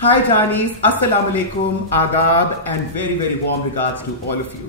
Hi Johnnies, Assalamu alaikum, Adab and very warm regards to all of you.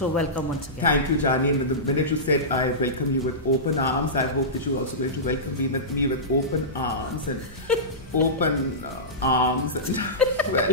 So welcome once again. Thank you, Jani. The minute you said I welcome you with open arms, I hope that you also going to welcome me with open arms and open arms. And, well,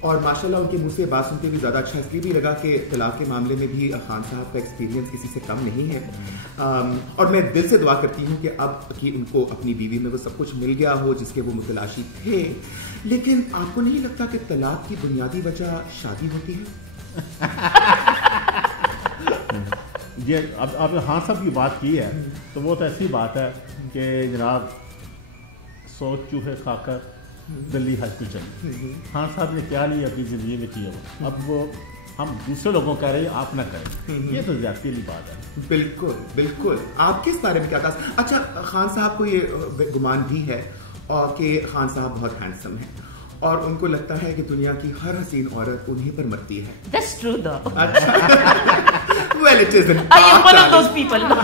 اور ماشاءاللہ ان کے منہ سے بات سنتے ہوئے زیادہ اچھا اس لیے بھی لگا کہ طلاق کے معاملے میں بھی خان صاحب کا ایکسپیرینس کسی سے کم نہیں ہے. اور میں دل سے دعا کرتی ہوں کہ اب کہ ان کو اپنی بیوی میں وہ سب کچھ مل گیا ہو جس کے وہ متلاشی تھے. لیکن آپ کو نہیں لگتا کہ طلاق کی بنیادی وجہ شادی ہوتی ہے؟ یہ اب آپ نے خان صاحب کی بات کی ہے تو وہ تو ایسی بات ہے کہ جناب سوچ چوہے کھا کر دلی حج کو چلی. خان صاحب نے کیا نہیں اپنی زندگی میں کیا ہو, اب وہ ہم دوسرے لوگوں کہہ رہے ہیں آپ نہ کریں, یہ تو زیادتی والی بات ہے. بالکل بالکل. آپ کس بارے میں کیا تھا؟ اچھا خان صاحب کو یہ گمان بھی ہے اور کہ خان صاحب بہت ہینڈسم ہیں اور ان کو لگتا ہے کہ دنیا کی ہر حسین عورت انہیں پر مرتی ہے. That's true though. Well, it isn't. I am one of those people. No,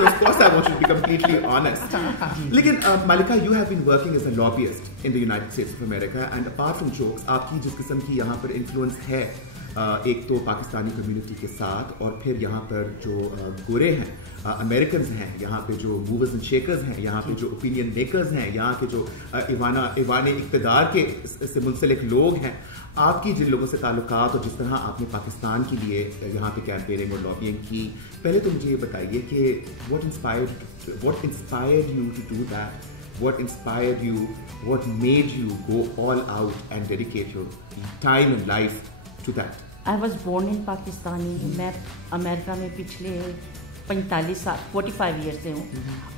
of course I want you to be completely honest. لیکن مالکہ, you have been working as a lobbyist in the United States of America and apart from jokes, آپ کی جس قسم کی یہاں پر influence ہے ایک تو پاکستانی کمیونٹی کے ساتھ اور پھر یہاں پر جو گورے ہیں, امریکنز ہیں, یہاں پہ جو موورز اینڈ شیکرز ہیں, یہاں پہ جو اوپینین میکرز ہیں, یہاں کے جو ایوان اقتدار کے سے منسلک لوگ ہیں, آپ کی جن لوگوں سے تعلقات اور جس طرح آپ نے پاکستان کے لیے یہاں پہ کیمپیننگ اور لابینگ کی, پہلے تو مجھے یہ بتائیے کہ what inspired you to do that? What inspired you? What made you go all out and dedicate your time and life to that? I was born in Pakistani. میں امریکہ میں پچھلے 45 سال 45 ایئر سے ہوں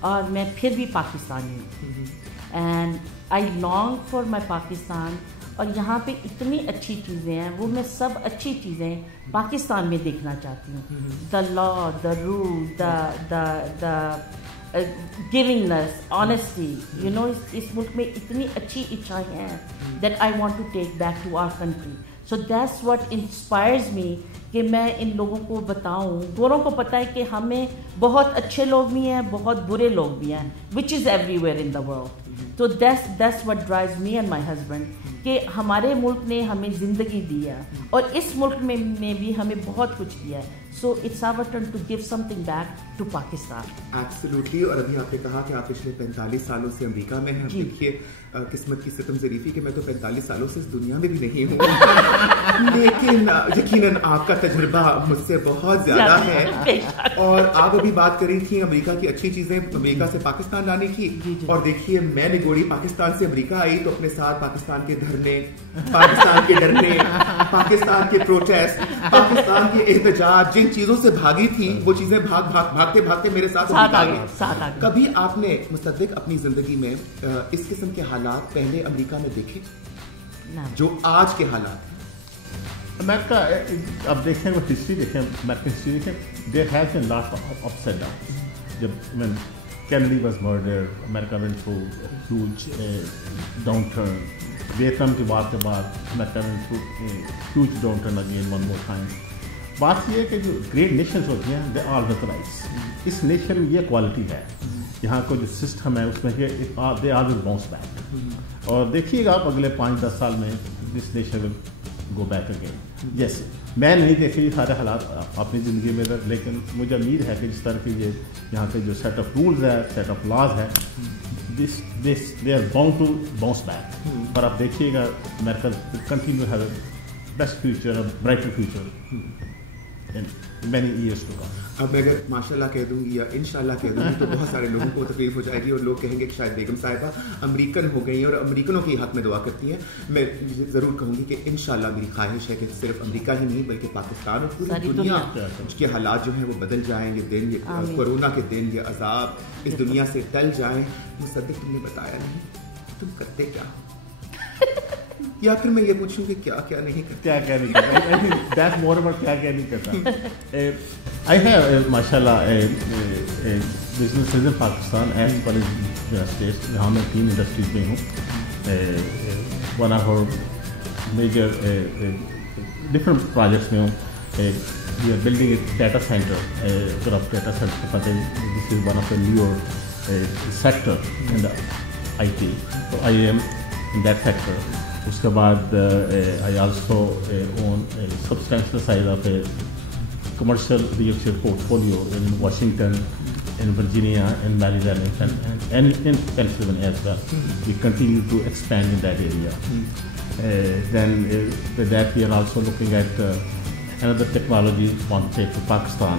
اور میں پھر بھی پاکستانی ہوں. And I long for my Pakistan. اور یہاں پہ اتنی اچھی چیزیں ہیں, وہ میں سب اچھی چیزیں پاکستان میں دیکھنا چاہتی ہوں. The law, the rule, the givingness, honesty, you know, اس ملک میں اتنی اچھی اچھائیں ہیں that I want to take back to our country. So that's what inspires me کہ میں ان لوگوں کو بتاؤں. گوروں کو پتہ ہے کہ ہمیں بہت اچھے لوگ بھی ہیں, بہت برے لوگ بھی ہیں, which is everywhere in the world. تو that's what drives me and my husband کہ ہمارے ملک نے ہمیں زندگی دی ہے اور اس ملک میں نے بھی ہمیں بہت کچھ دیا ہے. So it's our turn to give something back to Pakistan. Absolutely. اور ابھی آپ نے کہا کہ آپ پچھلے 45 سالوں سے امریکہ میں ہیں. دیکھیے قسمت کی ستم ظریفی کہ میں تو 45 سالوں سے اس دنیا میں بھی نہیں ہوں, لیکن یقیناً آپ کا تجربہ مجھ سے بہت زیادہ ہے. اور آپ ابھی بات کر رہی تھیں امریکہ کی اچھی چیزیں امریکہ سے پاکستان لانے کی, اور دیکھیے میں نے گوڑی پاکستان سے امریکہ آئی تو اپنے ساتھ پاکستان کے دھرنے, پاکستان کے ڈرنے, پاکستان کے پروٹیسٹ, پاکستان کے احتجاج, جن چیزوں سے بھاگی تھی وہ چیزیں بھاگتے بھاگتے میرے ساتھ آ گئی. کبھی آپ نے مصدق اپنی زندگی میں اس قسم کے حالات پہلے امریکہ میں دیکھے جو آج کے حالات ہیں؟ امریکہ, اب دیکھیں وہ ہسٹری دیکھیں, امریکن ہسٹری دیکھیں, there has been lot of ups and downs. جب when Kennedy was murdered, America went through huge down turn. Vietnam کی بات کے بعد America went through a huge down turn again one more time. بات یہ ہے کہ جو گریٹ نیشنز ہوتی ہیں دے آر ریکگنائز. اس نیشن میں یہ کوالٹی ہے, یہاں کو جو سسٹم ہے اس میں کہ they are will bounce back. اور دیکھیے گا آپ اگلے 5-10 سال میں this nation will go back again. Yes, میں نہیں دیکھی سارے حالات اپنی زندگی میں, لیکن مجھے امید ہے کہ جس طرح کی یہاں کے جو سیٹ آف رولز ہے, سیٹ آف لاز ہے, they are bound to bounce back. پر آپ دیکھیے گا America continue have a best future, brighter future in many years to come. اب میں اگر ماشاء اللہ کہہ دوں گی یا ان شاء اللہ کہہ دوں گی تو بہت سارے لوگوں کو تکلیف ہو جائے گی اور لوگ کہیں گے کہ شاید بیگم صاحبہ امریکن ہو گئی ہیں اور امریکنوں کے حق میں دعا کرتی ہیں. میں ضرور کہوں گی کہ ان شاء اللہ میری خواہش ہے کہ صرف امریکہ ہی نہیں بلکہ پاکستان اور پوری دنیا کے حالات جو ہیں وہ بدل جائیں, یہ دن, یہ کورونا کے دن, یہ عذاب اس دنیا سے ٹل جائیں. مصدق تم نے بتایا نہیں تم کرتے کیا ہو, یا پھر میں یہ پوچھوں کہ کیا کیا نہیں کرتا, کیا کیا نہیں کرتا. دیٹ مور اباؤٹ کیا کیا نہیں کرتا. آئی ہیو ماشاء اللہ business in Pakistan as well as States. یہاں میں 3 انڈسٹریز میں ہوں. One of our major different projects میں ہوں. We are building a data centre. Data centre پتہ this is one of the newer sector in the IT. I am in that sector. اس کے بعد I also own a substantial size of a commercial real estate portfolio in Washington, in Virginia, in Maryland, and in Pennsylvania as well. We continue to expand in that area. Then with that, we are also looking at another technology we want to take to Pakistan.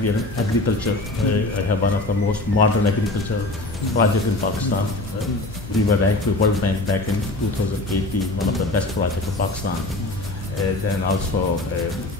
we are in agriculture. I have one of the most modern agriculture projects in Pakistan. We were ranked with World Bank back in 2018, one of the best projects of Pakistan. Then also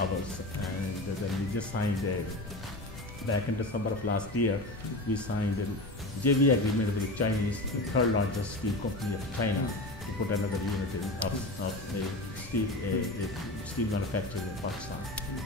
ours, and then we just signed back in December of last year, we signed a JV agreement with the Chinese, the third largest steel company of China, to put another unit of steel manufacturing in Pakistan.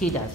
He does.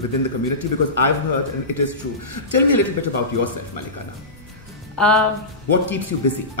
within the community, because I've heard and it is true. Tell me a little bit about yourself, Malika. What keeps you busy?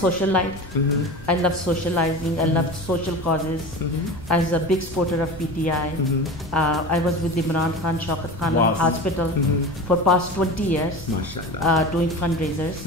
socialite. I love socializing. I love social causes. I was a big supporter of PTI. I was with Imran Khan, Shaukat Khan Hospital for past 20 years, doing fundraisers.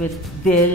with Bill,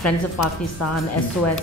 Friends of Pakistan, SOS.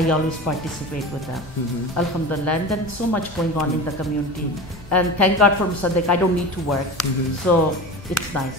I always participate with them. Alhamdulillah, and then so much going on in the community. And thank God for Musaddiq, I don't need to work. So it's nice.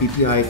PTI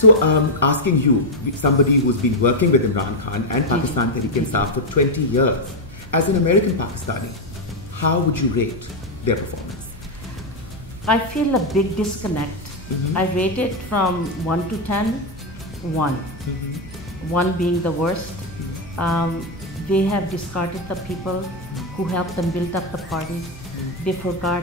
So asking you, somebody who's been working with Imran Khan and Pakistan Tehreek-e-Insaf for 20 years, as an American Pakistani, how would you rate their performance? I feel a big disconnect. I rate it from 1 to 10, 1. 1 being the worst. They have discarded the people who helped them build up the party. They forgot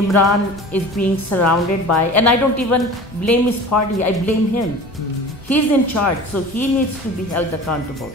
Imran is being surrounded by, and I don't even blame his party, I blame him. He's in charge, so he needs to be held accountable.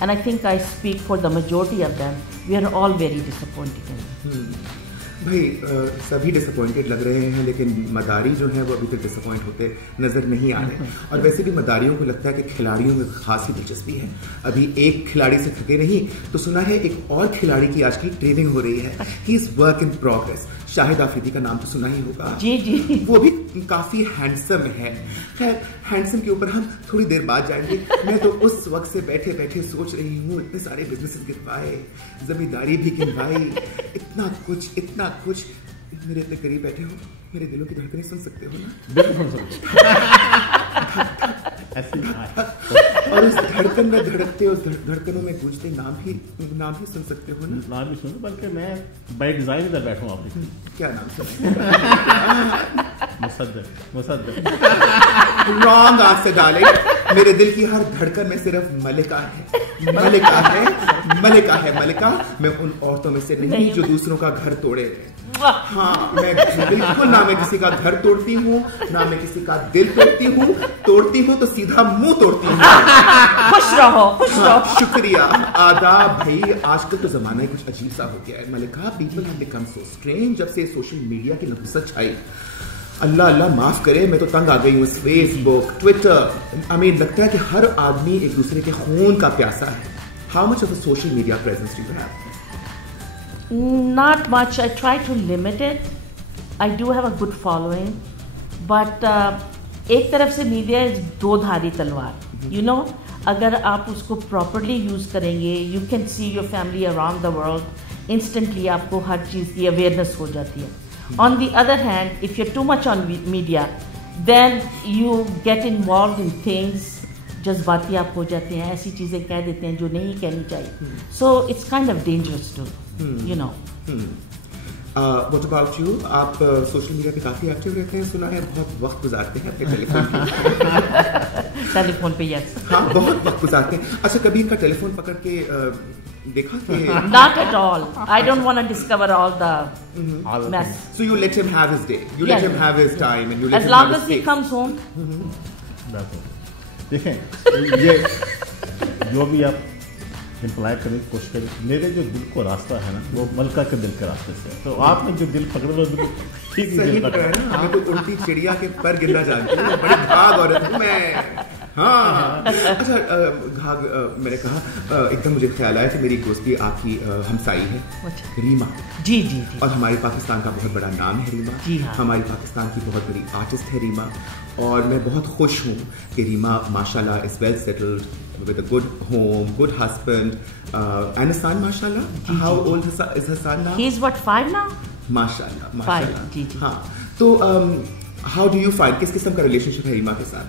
and I think I speak for the majority of them, we are all very disappointed in it. بھائی سبھی disappointed لگ رہے ہیں لیکن مداری جو ہیں وہ ابھی تک ڈسپوائنٹ ہوتے نظر نہیں آ رہے. اور ویسے بھی مداریوں کو لگتا ہے کہ کھلاڑیوں میں خاصی دلچسپی ہے. ابھی ایک کھلاڑی سے تھکے نہیں تو سنا ہے ایک اور کھلاڑی کی آج کی ٹریننگ ہو رہی ہے. ہی از ورک ان پروگرس. شاہد آفریدی کا نام تو سنا ہی ہوگا. جی وہ بھی کافی ہینڈسم ہے. خیر ہینڈسم کے اوپر ہم تھوڑی دیر بعد جائیں گے. میں تو اس وقت سے بیٹھے بیٹھے سوچ رہی ہوں اتنے سارے بزنس گروائے, زمینداری بھی گنوائی, اتنا کچھ. میرے اتنے قریب بیٹھے ہو, میرے دلوں کی دھڑکنیں سن سکتے ہو نا؟ بالکل سن سکتے. اور اس دھڑکن میں دھڑکتے, اس دھڑکنوں میں گونجتے نام بھی سن سکتے ہو نا؟ نام بھی سن, بلکہ میں بائی ڈیزائن ادھر بیٹھا ہوں. آپ کیا نام سنا؟ مصدق. رانگ آنسر ڈالے. میرے دل کی ہر دھڑکن میں صرف ملکہ ہے. ملکہ. میں ان عورتوں میں سے نہیں جو دوسروں کا گھر توڑے. ہاں, میں بالکل نہ میں کسی کا گھر توڑتی ہوں, نہ میں کسی کا دل توڑتی ہوں تو سیدھا منہ توڑتی ہوں. خوش رہو. شکریہ. آداب بھائی. آج کل تو زمانہ کچھ عجیب سا ہو گیا ہے ملکہ. People have become so strange جب سے سوشل میڈیا کی نفست چھائی. اللہ معاف کرے, میں تو تنگ آ گئی ہوں. فیس بک, ٹویٹر, لگتا ہے کہ ہر آدمی ایک دوسرے کے خون کا پیاسا ہے. How much of a social media presence do you have? Not much. I try to limit it. I do have a good following. But ایک طرف سے میڈیا دو دھاری تلوار. You know, اگر آپ اس کو پراپرلی یوز کریں گے, you can see your family around the world. Instantly آپ کو ہر چیز کی اویئرنیس ہو جاتی ہے. On the other hand, if you're too much on media, then you get involved in things. جذباتی آپ ہو جاتے ہیں, ایسی چیزیں کہہ دیتے ہیں جو نہیں کہنی چاہیے. So it's kind of dangerous too. You know. What about you? آپ سوشل میڈیا پہ کافی ایکٹیو رہتے ہیں, سنا ہے بہت وقت گزارتے ہیں اپنے ٹیلی فون پہ. یس, ہاں بہت وقت گزارتے ہیں. اچھا کبھی ان کا ٹیلی فون پکڑ کے دیکھا کہ not at all. I don't want to discover all the mess. So you let him have his day, you let him have his time, and you let as him long have as his he space. comes home. دیکھیں یہ جو بھی آپ employee کرنے کی کوشش کریں, میرے جو دل کو راستہ ہے نا وہ ملکہ کے دل کے راستے سے. تو آپ نے جو دل پکڑا وہ ٹھیک صحیح پکڑا ہے نا. ہمیں تو الٹی چڑیا کے پر گرنا جانتی ہوں, بڑی بھاگ عورت ہوں میں. ہاں اچھا گھاگ, میں نے کہا ایک دم مجھے خیال آیا کہ میری دوستی آپ کی ہمسائی ہے ریما. جی. اور ہمارے پاکستان کا بہت بڑا نام ہے ریما. جی ہاں, ہماری پاکستان کی بہت بڑی آرٹسٹ ہے ریما. اور میں بہت خوش ہوں کہ ریما ماشاء اللہ is well settled with a good home, good husband, and a son, mashallah. How old is her son now? He's what, 5 now? Mashallah. 5. جی. ہاں, تو how do you find, کس قسم کا ریلیشن شپ ہے ریما کے ساتھ؟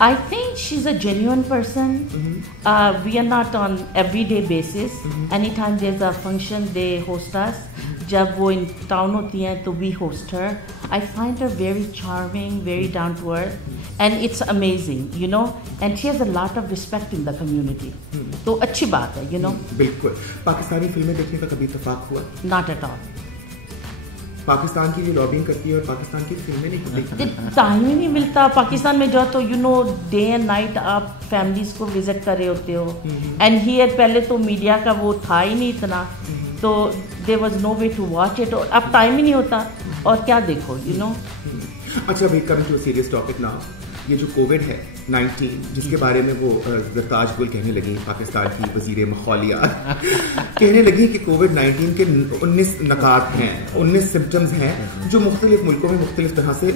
I think she's a genuine person. We are not on everyday basis. Anytime there's a function, they host us. جب وہ ان ٹاؤن ہوتی ہیں تو we host her. I find her very charming, very down to earth, and it's amazing, you know. And she has a lot of respect in the community. تو اچھی بات ہے, you know. بالکل. پاکستانی فلمیں دیکھنے کا کبھی اتفاق ہوا؟ Not at all. پاکستان کی جو لابنگ کرتی ہے اور پاکستان کی فلمیں نہیں دیکھتی. ٹائم ہی نہیں ملتا. پاکستان میں جاؤ تو you know day and night آپ فیملیز کو وزٹ کر رہے ہوتے ہو. اینڈ ہیئر پہلے تو میڈیا کا وہ تھا ہی نہیں اتنا, تو there was no way to watch it. اب ٹائم ہی نہیں ہوتا اور کیا دیکھو, یو نو. اچھا بھائی, come to serious topic now. یہ جو کووڈ ہے 19 جس کے بارے میں وہ زرتاج گل کہنے لگی, پاکستان کی وزیر ماحولیات کہنے لگی کہ کووڈ 19 کے 19 نکات ہیں, 19 سمٹمز ہیں جو مختلف ملکوں میں مختلف طرح سے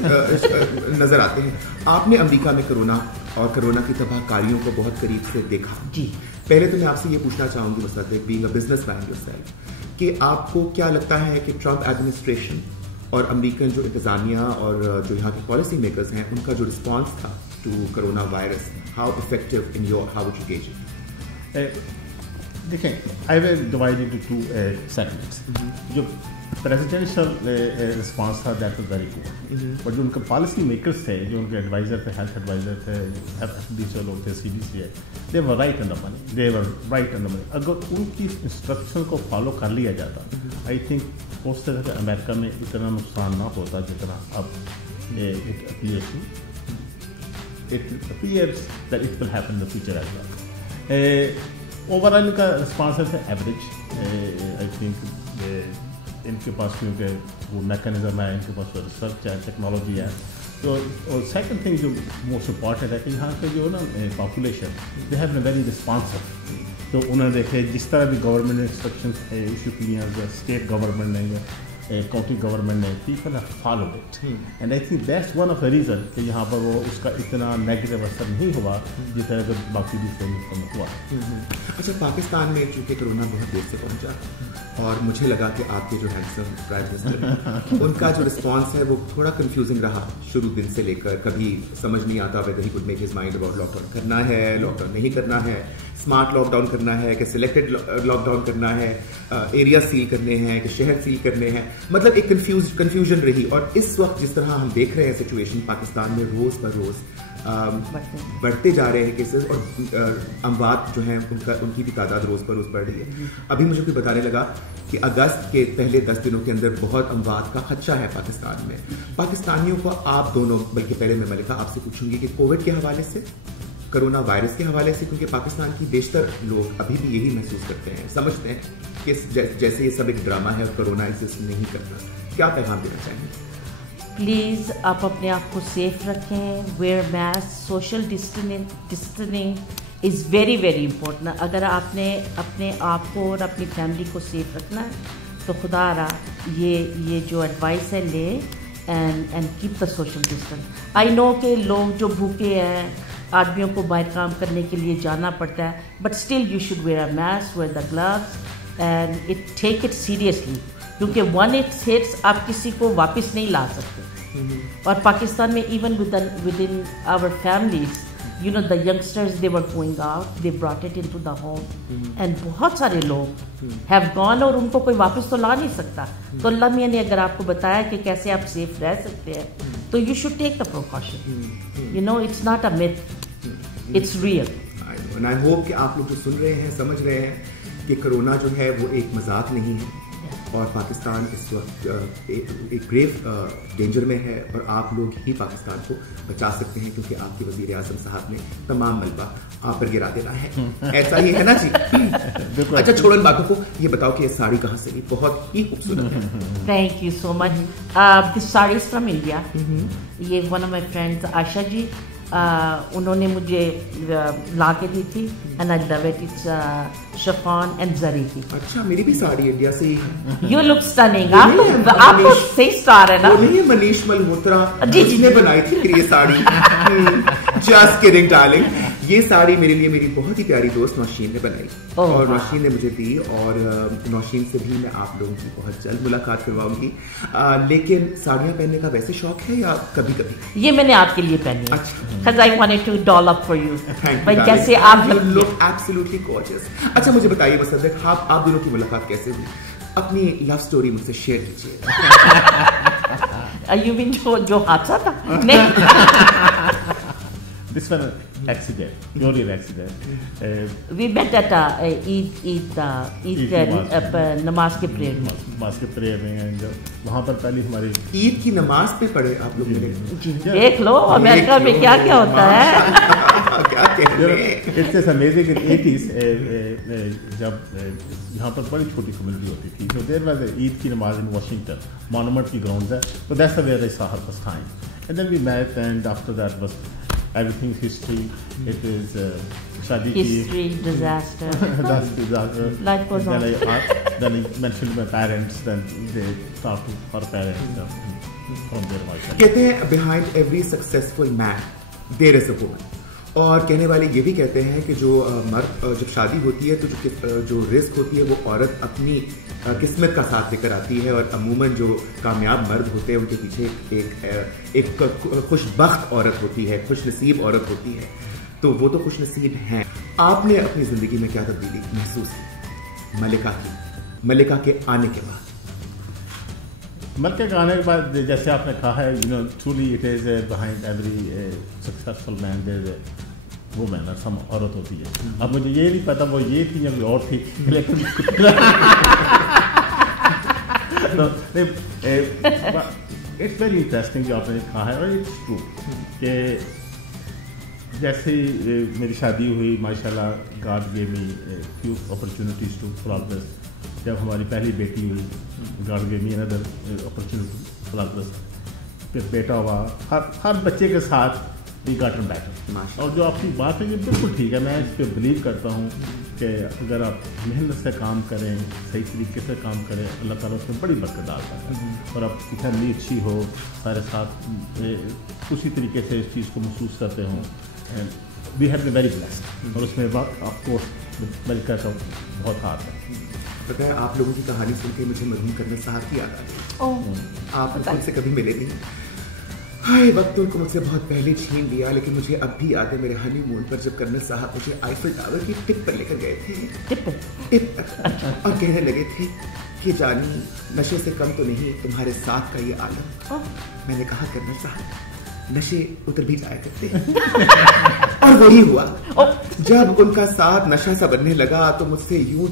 نظر آتے ہیں. آپ نے امریکہ میں کرونا اور کرونا کی تباہ کاریوں کو بہت قریب سے دیکھا. جی, پہلے تو میں آپ سے یہ پوچھنا چاہوں گی مصدق, being a business man yourself, کہ آپ کو کیا لگتا ہے کہ ٹرمپ ایڈمنسٹریشن اور امریکن جو انتظامیہ اور جو یہاں کے پالیسی میکرز ہیں ان کا جو رسپانس تھا to corona virus, how effective in your, how would you gauge it? دیکھیں, I will divide into 2 segments. جو پریزیڈینشل رسپانس تھا that was very good, but جو ان کے پالیسی میکرز تھے, جو ان کے ایڈوائزر تھے, ہیلتھ ایڈوائزر تھے, ایف ڈی سی لوگ تھے, سی ڈی سی ہے, دے were right in the money, they were right ان دا منی. اگر ان کی انسٹرکشن کو فالو کر لیا جاتا, آئی تھنک اس طرح سے امریکہ میں اتنا نقصان نہ ہوتا جتنا اب it appears that it will happen in the future as well. Overall ان کا رسپانس ہے ایوریج. آئی تھنک ان کے پاس کیونکہ وہ میکانزم ہے, ان کے پاس ریسرچ ہے, ٹیکنالوجی ہے. تو اور سیکنڈ تھنگ جو موسٹ امپارٹنٹ ہے کہ یہاں پہ جو نا population they have been very responsive. تو انہوں نے دیکھے جس طرح بھی گورنمنٹ نے انسٹرکشنز ایشو کی ہیں, اسٹیٹ گورنمنٹ نے, کاؤنٹی گورنمنٹ نے, people have followed it. And I think that's one of the reason کہ یہاں پر وہ اس کا اتنا نیگیٹو اثر نہیں ہوا جس طرح سے باقی دوسرے ملکوں میں ہوا. اچھا, پاکستان میں چونکہ کرونا بہت دیر سے پہنچا اور مجھے لگا کہ آپ کے جو ہینڈسم پرائم منسٹر ان کا جو رسپانس ہے وہ تھوڑا کنفیوزنگ رہا شروع دن سے لے کر. کبھی سمجھ نہیں آتا whether he could make his mind about lockdown کرنا ہے, لاک ڈاؤن نہیں کرنا ہے, اسمارٹ لاک ڈاؤن کرنا ہے کہ سلیکٹڈ لاک ڈاؤن کرنا ہے, ایریا سیل کرنے ہیں کہ شہر سیل کرنے ہیں. مطلب ایک کنفیوژن رہی. اور اس وقت جس طرح ہم دیکھ رہے ہیں سچویشن پاکستان میں روز پر روز بڑھتے جا رہے ہیں کیسز, اور اموات جو ہیں ان کی بھی تعداد روز پر روز بڑھ رہی ہے. ابھی مجھے کوئی بتانے لگا کہ اگست کے پہلے 10 دنوں کے اندر بہت اموات کا خدشہ ہے پاکستان میں. پاکستانیوں کو آپ دونوں, بلکہ پہلے میں ملکہ آپ سے پوچھوں گی کہ کووڈ کے حوالے سے, کرونا وائرس کے حوالے سے, کیونکہ پاکستان کی بیشتر لوگ ابھی بھی یہی محسوس کرتے ہیں, سمجھتے ہیں کہ جیسے یہ سب ایک ڈرامہ ہے اور کرونا ایگزسٹ نہیں کرتا. کیا پیغام دینا چاہیں گے؟ پلیز آپ اپنے آپ کو سیف رکھیں, wear mask, social distancing is very very important. اگر آپ نے اپنے آپ کو اور اپنی فیملی کو سیف رکھنا ہے تو خدا رہا یہ جو ایڈوائس ہے لے and keep the social distance. I know کہ لوگ جو بھوکے ہیں, آدمیوں کو باہر کام کرنے کے لیے جانا پڑتا ہے, but still you should wear a mask, wear the gloves and take it seriously, کیونکہ ون اٹ ہٹس آپ کسی کو واپس نہیں لا سکتے. اور پاکستان میں even with in our families, you know the youngsters they were going out, they brought it into the home, اینڈ بہت سارے لوگ ہیو گون اور ان کو کوئی واپس تو لا نہیں سکتا. تو اللہ میاں نے اگر آپ کو بتایا کہ کیسے آپ سیف رہ سکتے ہیں تو you should take the precaution. You know it's not a myth, it's real. And I hope کہ آپ لوگ جو سن رہے ہیں سمجھ رہے ہیں کہ کرونا جو ہے وہ ایک مذاق نہیں ہے, اور پاکستان اس وقت ایک گریو ڈینجر میں ہے, اور آپ لوگ ہی پاکستان کو بچا سکتے ہیں, کیونکہ آپ کے وزیر اعظم صاحب نے تمام ملبہ آپ پر گرا دینا ہے. ایسا ہی ہے نا جی؟ اچھا چھوڑو ان باتوں کو, یہ بتاؤ کہ یہ ساڑی کہاں سے لی؟ بہت ہی خوبصورت ہے. Thank you so much. This sari is from India. یہ one of my friends Ayesha ji, انہوں نے مجھے لا کے دی تھی, and I love it. It's chiffon and zari کی. اچھا, میری بھی ساڑی انڈیا سے ہی. You look stunning. آپ کو صحیح اسٹار ہے نا. منیش ملہوترا جس نے بنائی تھی یہ ساڑی. Just kidding darling. یہ ساڑی میرے لیے میری بہت ہی پیاری دوست نوشین نے بنائی, اور نوشین نے مجھے دی, اور نوشین سے بھی میں آپ لوگوں کی بہت جلد ملاقات کرواؤں گی. لیکن ساڑیاں پہننے کا ویسے شوق ہے یا کبھی کبھی؟ یہ میں نے آپ کے لیے پہنی ہے, because I wanted to doll up for you. بھائی کیسے آپ لوگ ایبسلیوٹلی گارجس. اچھا مجھے بتائیے مصدق, آپ دونوں کی ملاقات کیسے ہوئی؟ اپنی لو اسٹوری مجھ سے شیئر کیجیے. You mean جو حادثہ تھا؟ نہیں. This one accident, purely an accident. We met at Eid نماز کے پریئر میں. نماز کے پریئر میں وہاں پر پہلی ہماری عید کی نماز پہ پڑھے آپ لوگ میرے. دیکھ لو امریکہ میں کیا کیا ہوتا ہے. It's just amazing in 80s جب یہاں پر بڑی چھوٹی کمیونٹی ہوتی تھی. So there was عید کی نماز in Washington, Monument کی گراؤنڈ ہے. So that's where I saw her first time. And then we met, and after that was everything's history. It is shadi ki history, disaster. That's disaster. Life goes on. Then I mentioned my parents. Then they talked to her parents from their wife. کہتے ہیں behind every successful man there is a woman. اور کہنے والے یہ بھی کہتے ہیں کہ جو مرد جب شادی ہوتی ہے تو جو رزق ہوتی ہے وہ عورت اپنی قسمت کا ساتھ لے کر آتی ہے, اور عموماً جو کامیاب مرد ہوتے ہیں ان کے پیچھے ایک خوش بخت عورت ہوتی ہے, خوش نصیب عورت ہوتی ہے. تو وہ تو خوش نصیب ہیں. آپ نے اپنی زندگی میں کیا تبدیلی محسوس کی ملکہ کے آنے کے بعد؟ ملکہ کے آنے کے بعد جیسے آپ نے کہا ہے, truly it is behind every successful man there is a woman, اور سم عورت ہوتی ہے. اب مجھے یہ نہیں پتا وہ یہ تھی یا کوئی اور تھی, لیکن اٹس ویری انٹرسٹنگ جو آپ نے کہا ہے, اور اٹس ٹرو کہ جیسے میری شادی ہوئی, ماشاء اللہ God gave me few opportunities to progress جب ہماری پہلی بیٹی ہوئی, God gave me another opportunity, پھر بیٹا ہوا, ہر بچے کے ساتھ وی گاٹن بیٹر. اور جو آپ کی بات ہے یہ بالکل ٹھیک ہے, میں اس پہ بلیو کرتا ہوں کہ اگر آپ محنت سے کام کریں, صحیح طریقے سے کام کریں, اللہ تعالیٰ اس میں بڑی برکت ڈالتا ہے. اور آپ کی فیملی اچھی ہو, سارے ساتھ اسی طریقے سے اس چیز کو محسوس کرتے ہوں, we have been very blessed. اور اس میں آف کورس ملکہ کا بہت ہاتھ ہے. پتہ ہے آپ لوگوں کی کہانی سن کے مجھے مرحوم کرنل صاحب کی یاد آ گئی. آپ ان سے کبھی ملے نہیں, ہائے وقت ان کو مجھ سے بہت پہلے چھین لیا, لیکن مجھے اب بھی یاد ہے میرے ہنی مون پر جب کرنل صاحب مجھے آئیفل ٹاور کی ٹپ پر لے کر گئے تھے, ٹپ اور کہنے لگے تھے کہ جانی نشے سے کم تو نہیں تمہارے ساتھ کا یہ عالم. میں نے کہا کرنل صاحب نشے اتر بھی جایا کرتے ہیں. اور وہی ہوا, جب ان کا ساتھ نشہ سا بننے لگا تو مجھ سے یوں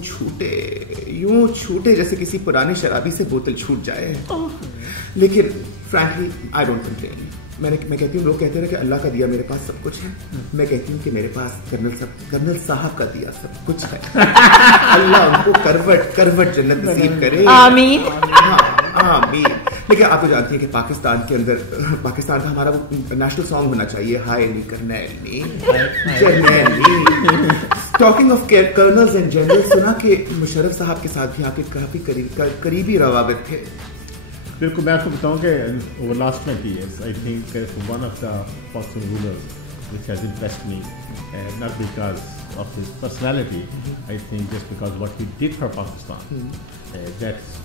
چھوٹے جیسے کسی پرانے شرابی سے بوتل چھوٹ جائے. لیکن فرینکلی آئی ڈونٹ کمپلین. میں کہتی ہوں, لوگ کہتے ہیں کہ اللہ کا دیا میرے پاس سب کچھ ہے, میں کہتی ہوں کہ میرے پاس کرنل صاحب کا دیا سب کچھ ہے. اللہ ان کو کروٹ جنت نصیب کرے, آمین. آمین. لیکن آپ تو جانتی ہیں کہ پاکستان کے اندر پاکستان کا ہمارا وہ نیشنل سانگ ہونا چاہیے, ہائے نی کرنیل نی. Talking of kernels and general, سنا کہ مشرف صاحب کے ساتھ بھی آپ کے کافی قریبی روابط تھے. بالکل, میں آپ کو بتاؤں کہ over last 20 years I think one of the Pakistan rulers which has impressed me, not because of his personality, I think just because what he did for Pakistan, that's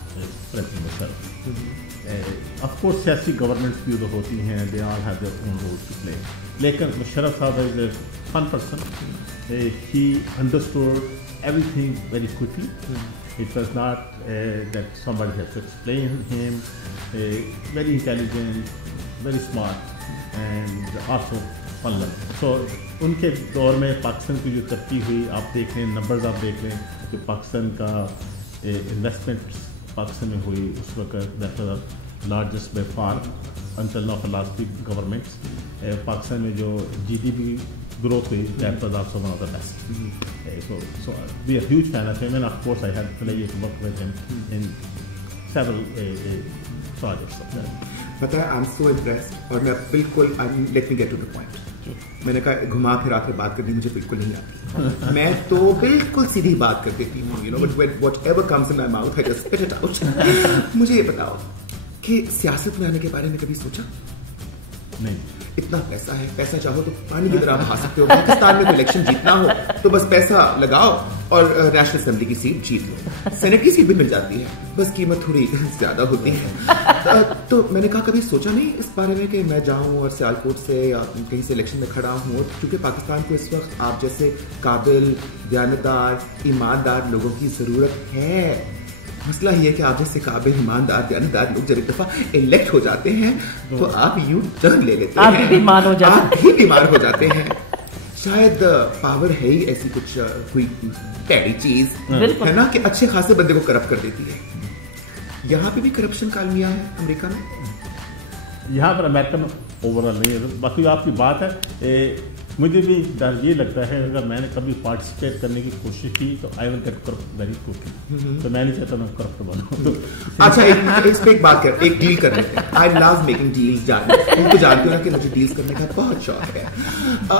President Musharraf. Of course سیاسی governments بھی ادھر ہوتی ہیں, they all have their own roles to play, لیکن مشرف صاحب is a fun person. He understood everything very quickly. It was not that somebody had to explain him. Very intelligent, very smart, and also fun learner. So ان کے دور میں پاکستان کی جو ترقی ہوئی, آپ دیکھ لیں نمبرز, آپ دیکھ لیں کہ پاکستان کا انویسٹمنٹ پاکستان میں ہوئی اس وقت that was largest by for until now for last governments. Pakistan میں جو GDP growth ہوئی, that was also one of the best. So we are huge fan of him, and of course I had the pleasure to work with him in several projects of that. پتہ ہے I'm so impressed, اور میں بالکل let me get to the point. میں نے کہا گھما پھرا کے بات کرنی مجھے بالکل نہیں آتی, میں تو بالکل سیدھی بات کر دیتی ہوں, you know, but whatever comes in my mouth I just spit it out. مجھے یہ بتاؤ کہ سیاست میں آنے کے بارے میں کبھی سوچا؟ نہیں. اتنا پیسہ ہے, پیسہ چاہو تو پانی کی طرح بہا سکتے ہو. پاکستان میں تو الیکشن جیتنا ہو تو بس پیسہ لگاؤ اور نیشنل اسمبلی کی سیٹ جیت لو. سینٹ کی سیٹ بھی مل جاتی ہے, بس قیمت تھوڑی زیادہ ہوتی ہے. تو میں نے کہا کبھی سوچا نہیں اس بارے میں کہ میں جاؤں اور سیالکوٹ سے یا کہیں سے الیکشن میں کھڑا ہوں, کیونکہ پاکستان کو اس وقت آپ جیسے قابل, دیانتدار, ایماندار لوگوں کی ضرورت ہے. مسئلہ یہ ہے کہ آپ جیسے قابل, ایماندار, دیانتدار لوگ جب ایک دفعہ الیکٹ ہو جاتے ہیں تو آپ یوں ٹرن لے لیتے ہیں, آپ بھی بیمار ہو جاتے ہیں. شاید پاور ہے ہی ایسی کچھ کوئی پیڑی چیز ہے نا کہ اچھے خاصے بندے کو کرپٹ کر دیتی ہے. یہاں پہ بھی کرپشن کا المیہ ہے امریکہ میں. یہاں پر امریکہ میں اوور آل نہیں ہے. باقی آپ کی بات ہے, مجھے بھی ڈر یہ لگتا ہے اگر میں نے کبھی پارٹیسپیٹ کرنے کی کوشش کی تو I will get corrupt very quickly. تو میں نہیں چاہتا میں کرپٹ بنوں. اچھا اس پہ ایک بات کر, ایک ڈیل کر لیتے ہیں. آئی لو میکنگ ڈیلز. تم تو جانتے ہو نا کہ مجھے ڈیلز کرنے کا بہت شوق ہے.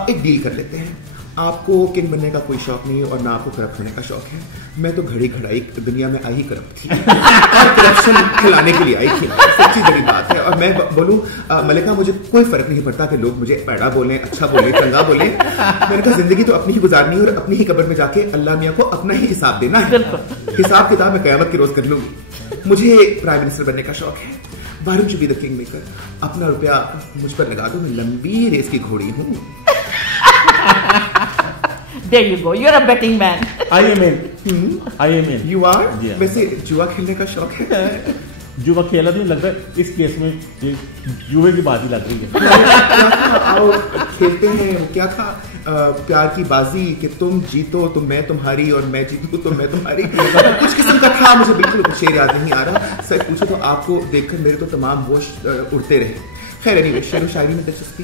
ایک ڈیل کر لیتے ہیں. آپ کو کنگ بننے کا کوئی شوق نہیں اور نہ آپ کو کرپٹ ہونے کا شوق ہے. میں تو گھڑی گھڑائی دنیا میں آئی کرپٹ تھی اور کرپشن کھلانے کے لیے آئی تھی. سچی بڑی بات ہے. اور میں بولوں ملکہ, مجھے کوئی فرق نہیں پڑتا کہ لوگ مجھے پیڑا بولیں, اچھا بولیں, چنگا بولیں. میں نے کہا زندگی تو اپنی ہی گزارنی ہے اور اپنی ہی قبر میں جا کے اللہ میاں کو اپنا ہی حساب دینا ہے. حساب کتاب میں قیامت کی روز کر لوں گی. مجھے پرائم منسٹر بننے کا شوق ہے. Why don't you be the king maker? اپنا روپیہ مجھ پر لگا دو, میں لمبی ریس کی گھوڑی ہوں. There you go. You're a betting man. I am in. You are? ویسے جوا کھیلنے کا شوق ہے. جوا کھیلا نہیں لگ رہا ہے اس کیس میں, جوے کی بات ہی لگ رہی ہے. آؤ کھیلتے ہیں. کیا تھا پیار کی بازی کہ تم جیتو تو میں تمہاری اور میں جیتوں تو میں تمہاری, کچھ قسم کا تھا. مجھے بالکل کچھ شعر یاد نہیں آ رہا. سچ پوچھو تو آپ کو دیکھ کر میرے تو تمام ہوش اڑتے رہے. خیر anyway, شعر و شاعری میں دلچسپی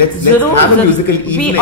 let's have a musical evening. We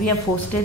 we have hosted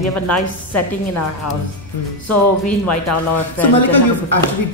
We have a nice setting in our house so we invite all our friends. So Malika, actually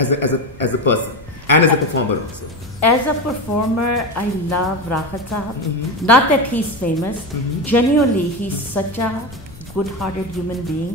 as a person and as a performer also? As a performer, I love Rahat Sahab. Not that he's famous. Genuinely, he's such a good-hearted human being.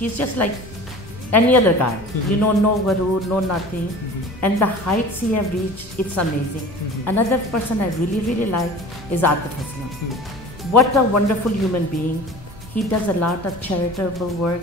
he's just like any other guy. You know, no guru, no nothing. And the heights he have reached, it's amazing. Another person I really, really like is Atif Aslam. What a wonderful human being. He does a lot of charitable work.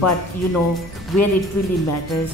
but you know where it really matters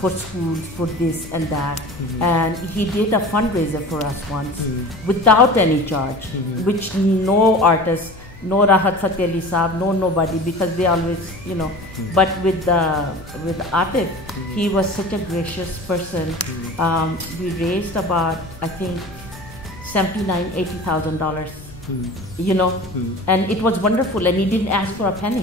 for schools, for this and that. And he did a fundraiser for us once without any charge, which no artist, no Rahat Fateh Ali Saab, no nobody, because they always, you know. But with Atif, he was such a gracious person. We raised about, I think, $79,000-80,000, you know, and it was wonderful, and he didn't ask for a penny.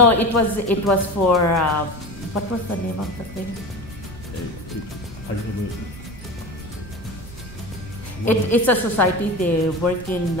No, it was for what was the name of the thing? It's a society. They work in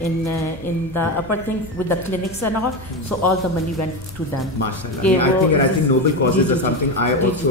in the upper thing with the clinics and all, so all the money went to them. Mashallah. I think noble causes are something I also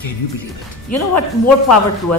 Can you believe it? You know what? More power to her.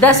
That's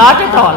Not at all.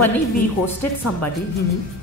funny. We hosted somebody.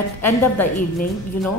at end of the evening, you know,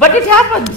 But it happens.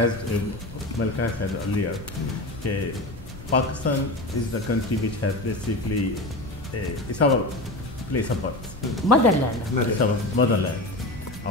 As Malika said earlier, Pakistan is the country which has basically it's our place of birth. Motherland. It's our motherland.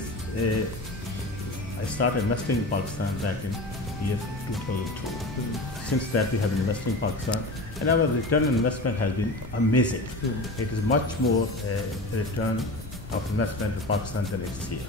is I started investing in Pakistan back in year 2002. Since that we have been investing in Pakistan and our return on investment has been amazing. It is much more return of investment in Pakistan than it's here.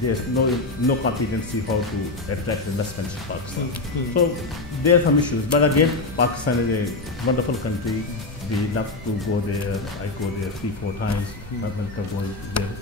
there's no competency how to attract investments in Pakistan. So there are some issues, but again Pakistan is a wonderful country. We love to go there. I go there 3-4 times.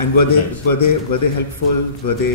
And were they helpful? Were they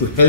to help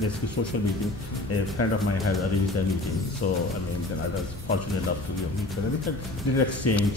basically social meeting. A friend of mine has arranged a meeting, so I mean then I was fortunate enough to meet her. We did exchange.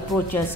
approach us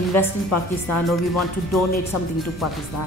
invest in Pakistan or we want to donate something to Pakistan.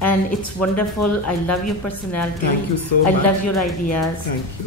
and it's wonderful. I love your personality. Thank you so much. I love your ideas. Thank you.